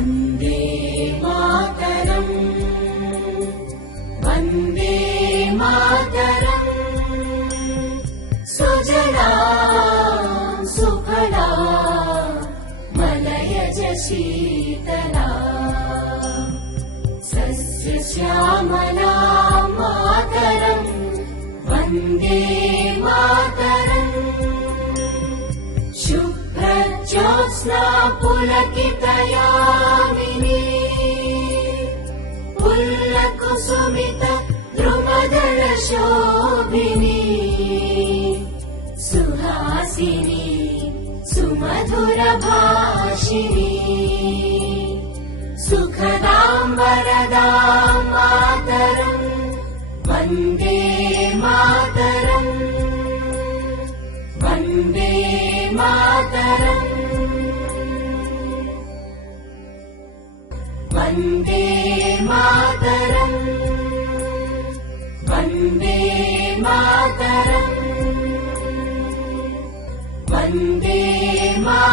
वन्दे मातरम् वन्दे मातरम् सुजला सुफला मलयज शीतला सस्यश्यामला मातरम् वन्दे मातरम् शुभ्रज्योत्स्ना पुलकितयामिनी पुल्लकुसुमित द्रुमदल शोभिनी सुहासिनी सुमधुर भाषिणी सुखदां वरदां मातरम् वन्दे मातरम् वन्दे मातरम् वन्दे मातरम् वन्दे मातरम् वन्दे मातरम्